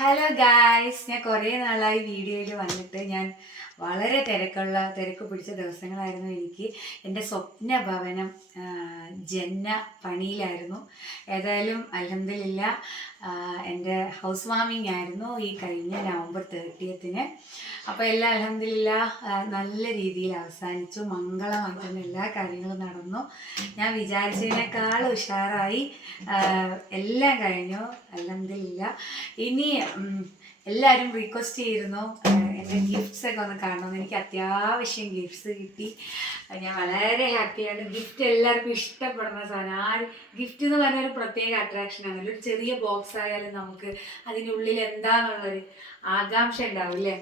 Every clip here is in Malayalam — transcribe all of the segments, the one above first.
ഹലോ ഗായ്സ്, ഞാൻ കുറേ നാളായി വീഡിയോയിൽ വന്നിട്ട്. ഞാൻ വളരെ തിരക്ക് പിടിച്ച ദിവസങ്ങളായിരുന്നു. എനിക്ക് എൻ്റെ സ്വപ്ന ഭവനം ജന്ന പണിയിലായിരുന്നു. ഏതായാലും അൽഹംദുലില്ലാ എൻ്റെ ഹൗസ് വാമിങ് ആയിരുന്നു ഈ കഴിഞ്ഞ നവംബർ 30-ന്. അപ്പോൾ എല്ലാം അൽഹംദുലില്ലാ നല്ല രീതിയിൽ അവസാനിച്ചു. മംഗളമായിട്ട് തന്നെ എല്ലാ കാര്യങ്ങളും നടന്നു. ഞാൻ വിചാരിച്ചതിനേക്കാൾ ഉഷാറായി എല്ലാം കഴിഞ്ഞു അൽഹംദുലില്ലാ. ഇനി എല്ലാവരും റിക്വസ്റ്റ് ചെയ്തിരുന്നു എൻ്റെ ഗിഫ്റ്റ്സൊക്കെ ഒന്ന് കാണണമെന്ന്. എനിക്ക് അത്യാവശ്യം ഗിഫ്റ്റ്സ് കിട്ടി. ഞാൻ വളരെ ഹാപ്പിയാണ്. ഗിഫ്റ്റ് എല്ലാവർക്കും ഇഷ്ടപ്പെടുന്ന സാധനം. ആ ഗിഫ്റ്റ് എന്ന് പറഞ്ഞാൽ ഒരു പ്രത്യേക അട്രാക്ഷനാണ്. ഒരു ചെറിയ ബോക്സ് ആയാലും നമുക്ക് അതിൻ്റെ ഉള്ളിൽ എന്താണെന്നുള്ളൊരു ആകാംക്ഷ ഉണ്ടാവും അല്ലേ.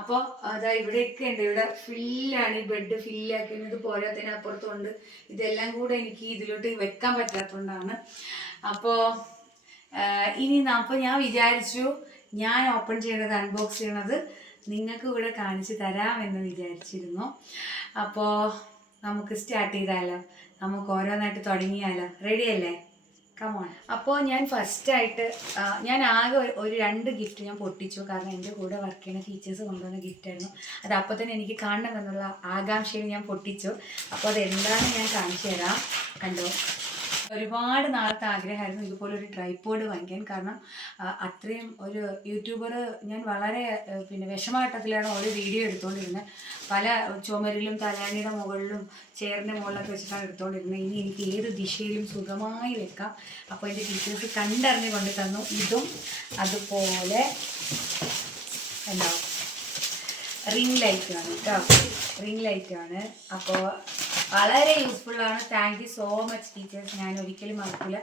അപ്പോൾ അതാ ഇവിടെയൊക്കെ ഉണ്ട്. ഇവിടെ ഫില്ലാണ്, ഈ ബെഡ് ഫില്ലാക്കുന്നത്. പോരാത്തതിനപ്പുറത്തുണ്ട്. ഇതെല്ലാം കൂടെ എനിക്ക് ഇതിലോട്ട് വെക്കാൻ പറ്റാത്തതുകൊണ്ടാണ്. അപ്പോൾ ഞാൻ വിചാരിച്ചു ഞാൻ ഓപ്പൺ ചെയ്യണത്, അൺബോക്സ് ചെയ്യണത് നിങ്ങൾക്ക് ഇവിടെ കാണിച്ചു തരാമെന്ന് വിചാരിച്ചിരുന്നു. അപ്പോൾ നമുക്ക് സ്റ്റാർട്ട് ചെയ്താലോ? നമുക്ക് ഓരോന്നായിട്ട് തുടങ്ങിയാലോ? റെഡിയല്ലേ? കമോൺ. അപ്പോൾ ഞാൻ ഫസ്റ്റായിട്ട് ഞാൻ ആകെ ഒരു 2 ഗിഫ്റ്റ് ഞാൻ പൊട്ടിച്ചു. കാരണം എൻ്റെ കൂടെ വർക്ക് ചെയ്യുന്ന ടീച്ചേഴ്സ് കൊണ്ടുവന്ന ഗിഫ്റ്റായിരുന്നു. അത് അപ്പോൾ തന്നെ എനിക്ക് കാണണമെന്നുള്ള ആകാംക്ഷയിൽ ഞാൻ പൊട്ടിച്ചു. അപ്പോൾ അതെന്താണെന്ന് ഞാൻ കാണിച്ചു തരാം. കണ്ടോ, ഒരുപാട് നാളത്തെ ആഗ്രഹമായിരുന്നു ഇതുപോലെ ഒരു ട്രൈപോഡ് വാങ്ങിക്കാൻ. കാരണം അത്രയും ഒരു യൂട്യൂബർ ഞാൻ വളരെ വിഷമഘട്ടത്തിലാണ് ഓരോ വീഡിയോ എടുത്തുകൊണ്ടിരുന്നത്. പല ചുമരിലും തലാണിയുടെ മുകളിലും ചെയറിൻ്റെ മുകളിലൊക്കെ വെച്ചിട്ടാണ് എടുത്തുകൊണ്ടിരുന്നത്. ഇനി എനിക്ക് ഏത് ദിശയിലും സുഖമായി വെക്കാം. അപ്പോൾ എൻ്റെ ടീച്ചേഴ്സ് കണ്ടറിഞ്ഞ് കൊണ്ട് തന്നു. ഇതും അതുപോലെ ഉണ്ടാവും. റിംഗ് ലൈറ്റാണ് കേട്ടോ, റിംഗ് ലൈറ്റാണ്. അപ്പോൾ വളരെ യൂസ്ഫുള്ളാണ്. Thank you so much teachers. ഞാൻ ഒരിക്കലും മറക്കില്ല.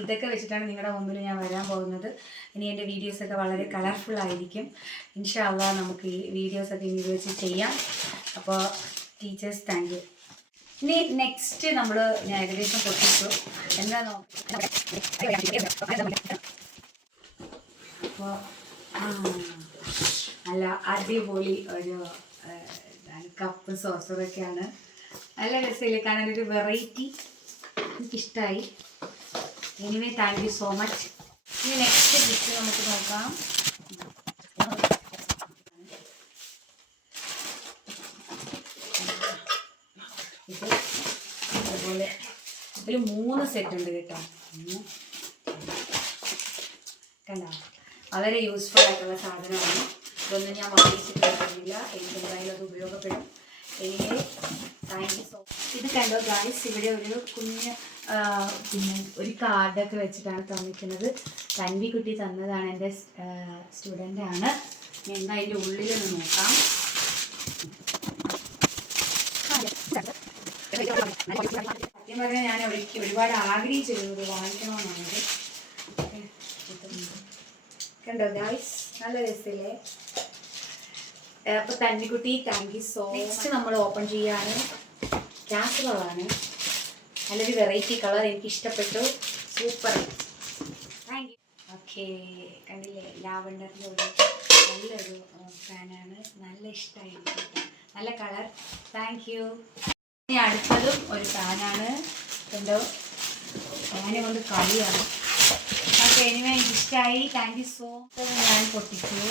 ഇതൊക്കെ വെച്ചിട്ടാണ് നിങ്ങളുടെ മുമ്പിൽ ഞാൻ വരാൻ പോകുന്നത്. ഇനി എൻ്റെ വീഡിയോസൊക്കെ വളരെ കളർഫുള്ളായിരിക്കും. ഇൻഷാ അല്ലാഹ് നമുക്ക് ഈ വീഡിയോസൊക്കെ ഇനി വെച്ച് ചെയ്യാം. അപ്പോൾ ടീച്ചേഴ്സ് താങ്ക് യു. ഇനി നെക്സ്റ്റ് ഞാൻ ഏകദേശം പൊട്ടിച്ചു. എന്താണോ അപ്പോൾ നല്ല അടിപൊളി ഒരു കപ്പ് സോസറൊക്കെയാണ്. നല്ല രസമില്ല, കാരണം ഒരു വെറൈറ്റി എനിക്കിഷ്ടമായി. Anyway thank you so much. ഇനി നെക്സ്റ്റ് ഗിഫ്റ്റ് നമുക്ക് നോക്കാം. ഇത് അതുപോലെ ഇതിൽ 3 സെറ്റ് ഉണ്ട് കേട്ടോ. കണ്ടോ, വളരെ യൂസ്ഫുൾ ആയിട്ടുള്ള സാധനമാണ്. ഇതൊന്നും ഞാൻ വാങ്ങിച്ചിട്ടില്ല. എനിക്കെന്തായാലും അത് ഉപയോഗപ്പെടും. Anyway thank you so much. ഇത് കണ്ടോ ഗായ്സ്, ഇവിടെ ഒരു കുഞ്ഞ് ഒരു കാർഡൊക്കെ വെച്ചിട്ടാണ് തന്നിരിക്കുന്നത്. തൻവിക്കുട്ടി തന്നതാണ്, എൻ്റെ സ്റ്റുഡൻ്റാണ്. എന്താ അതിൻ്റെ ഉള്ളിലൊന്ന് നോക്കാം. സത്യം പറഞ്ഞാൽ ഞാൻ ഒരുപാട് ആഗ്രഹിച്ചിരുന്നത് വാങ്ങിക്കണമെന്നാണത്. കണ്ടോ ഗായ്സ്, നല്ല രസമില്ലേ? അപ്പോൾ തൻവിക്കുട്ടി താങ്ക് യു സോ. നെക്സ്റ്റ് നമ്മൾ ഓപ്പൺ ചെയ്യാണ്. കാസറോളാണ്. നല്ലൊരു വെറൈറ്റി കളർ, എനിക്ക് ഇഷ്ടപ്പെട്ടു. Super, thank you. ഓക്കെ, കണ്ടില്ലേ, ലാവണ്ടറിൻ്റെ ഒരു നല്ലൊരു ഫാനാണ്. നല്ല ഇഷ്ടമായി, നല്ല കളർ. Thank you. ഇനി അടുത്തതും ഒരു ഫാനാണ്. കണ്ടോ, ഫാനെ കൊണ്ട് കളിയാണ്. ഓക്കെ, എനിവേ എനിക്കിഷ്ടമായി. Thank you so. ഞാൻ പൊട്ടിച്ചു.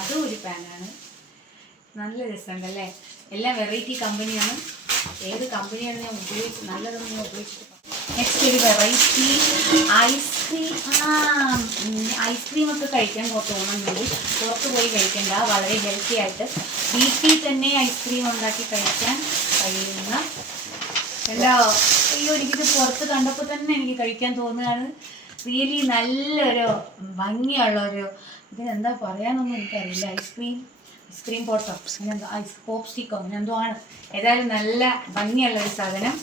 അതും ഒരു ഫാനാണ്. നല്ല രസമുണ്ടല്ലേ. എല്ലാം വെറൈറ്റി കമ്പനിയാണ്. ഏത് കമ്പനിയാണ് ഞാൻ നല്ലതൊന്നും ഞാൻ ഉപയോഗിച്ചിട്ട്. നെക്സ്റ്റ് ഒരു വെറൈറ്റി ഐസ്ക്രീമൊക്കെ കഴിക്കാൻ തോന്നുന്നുണ്ട്. പുറത്ത് പോയി കഴിക്കണ്ട, വളരെ ഹെൽത്തി ആയിട്ട് വീട്ടിൽ തന്നെ ഐസ്ക്രീം ഉണ്ടാക്കി കഴിക്കാൻ കഴിയുന്ന എനിക്കിത് പുറത്ത് കണ്ടപ്പോൾ തന്നെ എനിക്ക് കഴിക്കാൻ തോന്നുകയാണ്. റിയലി നല്ലൊരു ഭംഗിയുള്ളൊരു, ഇതിനെന്താ പറയാനൊന്നും എനിക്കറിയില്ല. ഐസ്ക്രീം പോട്ടോ, അങ്ങനെന്തോ പോപ്പ് സ്റ്റിക്കോ അങ്ങനെന്തോ ആണ്. ഏതായാലും നല്ല ഭംഗിയുള്ളൊരു സാധനം.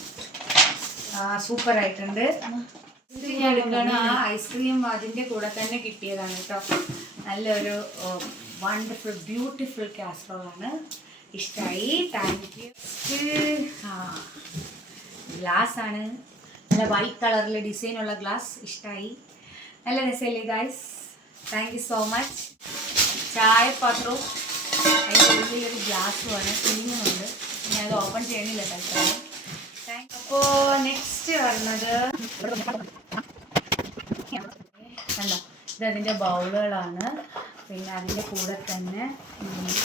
സൂപ്പറായിട്ടുണ്ട്. ഇത് ഞാൻ എടുക്കുകയാണ്. ആ ഐസ്ക്രീം അതിൻ്റെ കൂടെ തന്നെ കിട്ടിയതാണ് കേട്ടോ. നല്ലൊരു വണ്ടർഫുൾ ബ്യൂട്ടിഫുൾ കാസറോളാണ്. ഇഷ്ടമായി. Thank you. ഗ്ലാസ്സാണ്, നല്ല വൈറ്റ് കളറിൽ ഡിസൈനുള്ള ഗ്ലാസ്. ഇഷ്ടമായി, നല്ല രസമല്ലേ guys? Thank you so much. ചായപാത്രവും അതിൻ്റെ ഉള്ളിലൊരു ഗ്ലാസ്സുമാണ്. കുഞ്ഞുമുണ്ട്. ഞാൻ അത് ഓപ്പൺ ചെയ്യണില്ല തൽക്കാലം. അപ്പോൾ നെക്സ്റ്റ് വരുന്നത് കണ്ടോ, ഇതതിൻ്റെ ബൗളുകളാണ്. പിന്നെ അതിൻ്റെ കൂടെ തന്നെ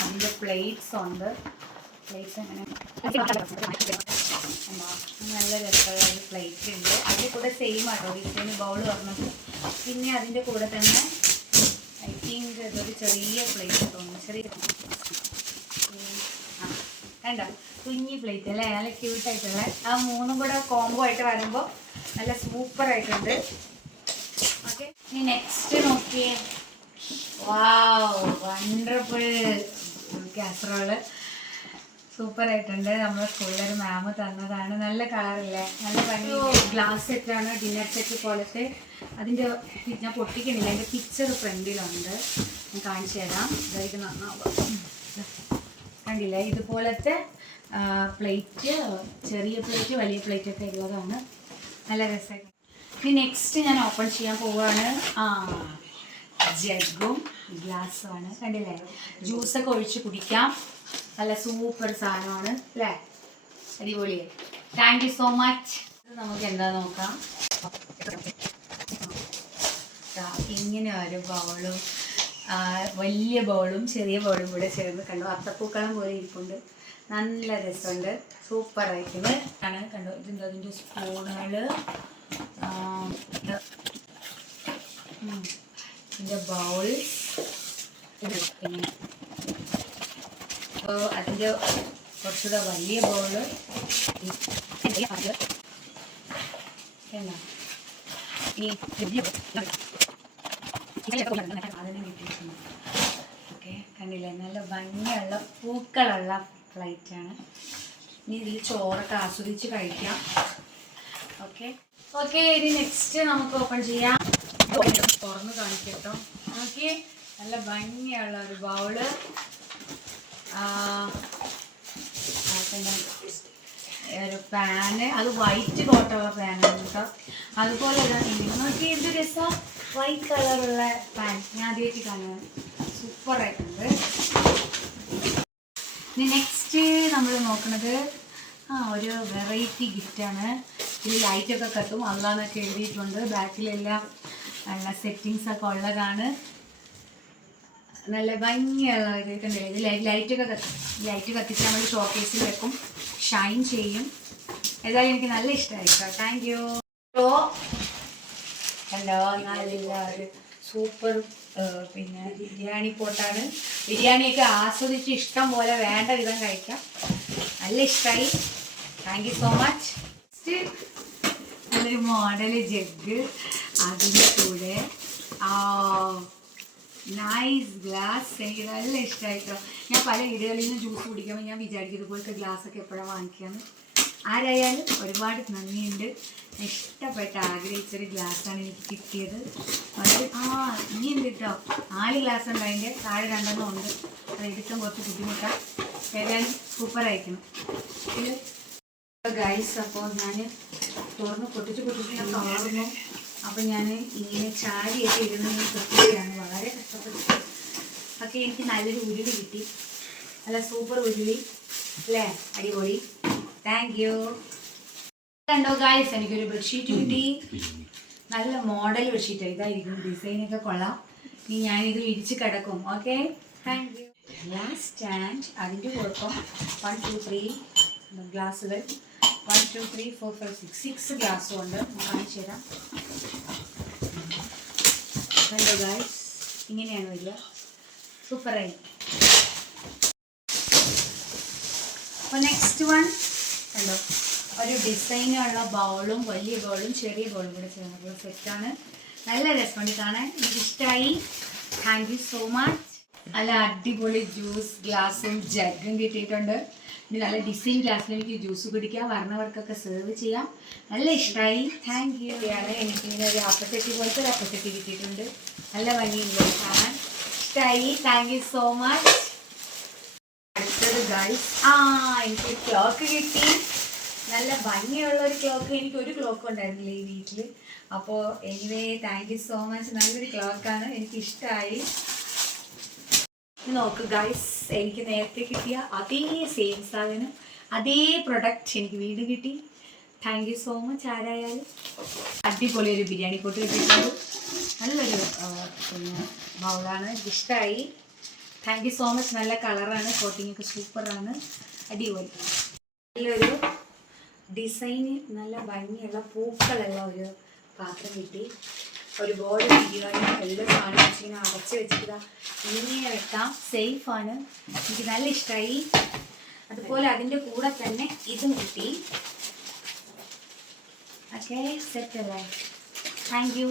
അതിൻ്റെ പ്ലേറ്റ്സ് ഉണ്ട്. പ്ലേറ്റ്സ് അങ്ങനെ നല്ല രസമുള്ള ഒരു പ്ലേറ്റ് ഉണ്ട്. അതിൻ്റെ കൂടെ സെയിം ആട്ടോ ഡിസൈൻ ബൗൾ പറഞ്ഞത്. പിന്നെ അതിൻ്റെ കൂടെ തന്നെ ഐ തിങ്ക് ഇതൊരു ചെറിയ പ്ലേറ്റ് തോന്നുന്നു. ചെറിയ കണ്ടോ കുഞ്ഞി പ്ലേറ്റ് അല്ലേ, നല്ല ക്യൂട്ടായിട്ടുള്ള. ആ മൂന്നും കൂടെ കോംബോ ആയിട്ട് വരുമ്പോൾ നല്ല സൂപ്പറായിട്ടുണ്ട്. ഓക്കെ, ഇനി നെക്സ്റ്റ് നോക്കിയേ. വാവ്, വണ്ടർഫുൾ കാസറോള് സൂപ്പറായിട്ടുണ്ട്. നമ്മുടെ സ്കൂളിലൊരു മാം തന്നതാണ്. നല്ല കളറില്ലേ, നല്ല ഭംഗി. ഗ്ലാസ് സെറ്റാണ്, ഡിന്നർ സെറ്റ് പോലത്തെ. അതിൻ്റെ ഞാൻ പൊട്ടിക്കണില്ല, അതിൻ്റെ പിക്ചർ ഫ്രണ്ടിലുണ്ട്, ഞാൻ കാണിച്ചു തരാം. ഇതായിട്ട് നന്നാവും. കണ്ടില്ലേ, ഇതുപോലത്തെ പ്ലേറ്റ്, ചെറിയ പ്ലേറ്റ് വലിയ പ്ലേറ്റ് ഒക്കെ ഉള്ളതാണ്. നല്ല രസമായിട്ട്. ഇനി നെക്സ്റ്റ് ഞാൻ ഓപ്പൺ ചെയ്യാൻ പോവുകയാണ്. ജഗ്ഗും ഗ്ലാസ്സുമാണ്. കണ്ടില്ലേ, ജ്യൂസൊക്കെ ഒഴിച്ച് കുടിക്കാം. നല്ല സൂപ്പർ സാധനമാണ് അല്ലേ, അടിപൊളിയായി. Thank you so much. ഇത് നമുക്ക് എന്താ നോക്കാം. ഇങ്ങനെ ഒരു ബൗളും വലിയ ബൗളും ചെറിയ ബൗളും കൂടെ ചേർന്ന് കണ്ടു, അത്തപ്പൂക്കളം പോലെ ഇരിപ്പുണ്ട്. നല്ല രസമുണ്ട്, സൂപ്പറായിരിക്കുന്നത് ആണ്. കണ്ടു, ഇതിൻ്റെ അതിൻ്റെ സ്പൂണുകൾ, ഇതിൻ്റെ ബൗൾ, പിന്നെ അതിൻ്റെ കുറച്ചുകൂടെ വലിയ ബൗള് എന്നാ ഈ അതിന് കിട്ടിയിട്ടുണ്ട്. ഓക്കെ, കണ്ടില്ലേ, നല്ല ഭംഗിയുള്ള പൂക്കളുള്ള ഫ്ലൈറ്റാണ്. ഇനി ഇതിൽ ചോറൊക്കെ ആസ്വദിച്ച് കഴിക്കാം. ഓക്കെ ഓക്കെ, ഇനി നെക്സ്റ്റ് നമുക്ക് ഓപ്പൺ ചെയ്യാം. തുറന്ന് കാണിക്കട്ടോ. ഓക്കെ, നല്ല ഭംഗിയുള്ള ഒരു ബൗള്, ഒരു പാന്. അത് വൈറ്റ് കോട്ടുള്ള പാനാണ് കേട്ടോ. അതുപോലെ നോക്കി എന്ത് രസം, വൈറ്റ് കളറുള്ള പാൻ. ഞാൻ ആദ്യമായിട്ട് കാണുന്നത്, സൂപ്പറായിട്ടുണ്ട്. ഇനി നെക്സ്റ്റ് നമ്മൾ നോക്കുന്നത് ഒരു വെറൈറ്റി ഗിഫ്റ്റാണ്. ഇതിൽ ലൈറ്റൊക്കെ കത്തും, അല്ലാന്നൊക്കെ എഴുതിയിട്ടുണ്ട്. ബാക്കിലെല്ലാം നല്ല സെറ്റിങ്സൊക്കെ ഉള്ളതാണ്. നല്ല ഭംഗിയുള്ള ഒരു കണ്ടില്ലേ, ഇത് ലൈറ്റൊക്കെ കത്തും. ലൈറ്റ് കത്തിച്ച് നമ്മൾ ഷോക്കേസിൽ വെക്കും, ഷൈൻ ചെയ്യും. ഏതായാലും എനിക്ക് നല്ല ഇഷ്ടമായി. Thank you. ഹലോ, നല്ല ഒരു സൂപ്പർ പിന്നെ ബിരിയാണി പോട്ടാണ്. ബിരിയാണിയൊക്കെ ആസ്വദിച്ച് ഇഷ്ടം പോലെ വേണ്ട വിധം കഴിക്കാം. നല്ല ഇഷ്ടമായി. Thank you so much. നല്ലൊരു മോഡൽ ജഗ്, അതിൻ്റെ കൂടെ നൈസ് ഗ്ലാസ്. എനിക്ക് നല്ല ഇഷ്ടമായിട്ടോ. ഞാൻ പല വീടുകളിൽ നിന്ന് ജ്യൂസ് കുടിക്കുമ്പോൾ ഞാൻ വിചാരിക്കും ഇതുപോലത്തെ ഗ്ലാസ്സൊക്കെ എപ്പോഴാണ് വാങ്ങിക്കാമെന്ന്. ആരായാലും ഒരുപാട് നന്ദിയുണ്ട്. ഇഷ്ടപ്പെട്ട് ആഗ്രഹിച്ചൊരു ഗ്ലാസ്സാണ് എനിക്ക് കിട്ടിയത്. വളരെ ഇനി ഉണ്ട് കേട്ടോ, 4 ഗ്ലാസ് ഉണ്ട്. അതിൻ്റെ താഴെ 2 ഉണ്ട്. അത് എടുക്കാൻ കുറച്ച് ബുദ്ധിമുട്ടാണ്. ഏതായാലും സൂപ്പറായിരിക്കണം ഇത് ഗൈസ്. അപ്പോൾ ഞാൻ തുറന്ന് പൊട്ടിച്ച് ഞാൻ കാണുന്നു. അപ്പം ഞാൻ ഇങ്ങനെ ചാരിയൊക്കെ ഇരുന്ന് ശ്രദ്ധിക്കുകയാണ്, വളരെ കഷ്ടപ്പെട്ടു. ഒക്കെ എനിക്ക് നല്ലൊരു ഉരുളി കിട്ടി, നല്ല സൂപ്പർ ഉരുളി അല്ലേ, അടിപൊളി. Thank you. കണ്ടോ ഗൈസ്, എനിക്കൊരു ബെഡ്ഷീറ്റ് കിട്ടി. നല്ല മോഡൽ ബെഡ്ഷീറ്റ്. ഇതായിരിക്കും, ഡിസൈനൊക്കെ കൊള്ളാം. ഇനി ഞാനിത് വിരിച്ച് കിടക്കും. Okay, thank you. Glass stand, അതിൻ്റെ കുഴപ്പം 1 2 3 ഗ്ലാസ്സുകൾ. 1 2 3 4 5 6 ഗ്ലാസ്സും ഉണ്ട്. കാണിച്ചു തരാം. കണ്ടോ ഗൈസ്, ഇങ്ങനെയാണ് വരിക. സൂപ്പറായി. അപ്പോൾ നെക്സ്റ്റ് വൺ കണ്ടോ, ഒരു ഡിസൈനുള്ള ബൗളും വലിയ ബൗളും ചെറിയ ബൗളും കൂടെ ചേർന്നിട്ടുള്ള സെറ്റാണ്. നല്ല രസമുണ്ട് കാണാൻ, എനിക്കിഷ്ടമായി. Thank you so much. നല്ല അടിപൊളി ജ്യൂസ് ഗ്ലാസും ജഗ്ഗും കിട്ടിയിട്ടുണ്ട്. ഇനി നല്ല ഡിസൈൻ ഗ്ലാസ്സിൽ എനിക്ക് ജ്യൂസ് കുടിക്കാം, വരണവർക്കൊക്കെ സെർവ് ചെയ്യാം. നല്ല ഇഷ്ടമായി. Thank you. എനിക്കിങ്ങനെ ഒരു അപ്പച്ചട്ടി പോലത്തെ ഒരു അപ്പച്ചട്ടി കിട്ടിയിട്ടുണ്ട്. നല്ല ഭംഗിയുണ്ട് കാണാൻ, ഇഷ്ടമായി. Thank you so much. അടുത്തത് ഗൈസ്, എനിക്ക് ക്ലോക്ക് കിട്ടി. നല്ല ഭംഗിയുള്ള ഒരു ക്ലോക്ക്. എനിക്ക് ഒരു ക്ലോക്ക് ഉണ്ടായിരുന്നില്ല ഈ വീട്ടിൽ. അപ്പോൾ anyway thank you so much. നല്ലൊരു ക്ലോക്കാണ്, എനിക്കിഷ്ടമായി. നോക്ക് ഗൈസ്, എനിക്ക് നേരത്തെ കിട്ടിയ അതേ സെയിം സാധനം, അതേ പ്രൊഡക്റ്റ് എനിക്ക് വീണ്ടും കിട്ടി. Thank you so much. ആരായാലും അടിപൊളി ഒരു ബിരിയാണി പോട്ട് കിട്ടിയിട്ടുണ്ട്. നല്ലൊരു പിന്നെ ബൗളാണ്, ഇഷ്ടമായി. Thank you so much. നല്ല കളറാണ്, കോട്ടിംഗ് ഒക്കെ സൂപ്പറാണ്, അടിപൊളി. നല്ലൊരു ഡിസൈന്, നല്ല ഭംഗിയുള്ള പൂക്കളുള്ള ഒരു പാത്രം കിട്ടി. ഒരു ബോർഡ് വീഡിയോയും എല്ലാ സാധനം വെച്ചിങ്ങനെ അടച്ച് വെച്ചിട്ട് ഇങ്ങനെ വെക്കാം, സേഫാണ്. എനിക്ക് നല്ല ഇഷ്ടമായി. അതുപോലെ അതിൻ്റെ കൂടെ തന്നെ ഇതും കിട്ടി. ഓക്കെ, സെറ്റ് അല്ലേ? Thank you.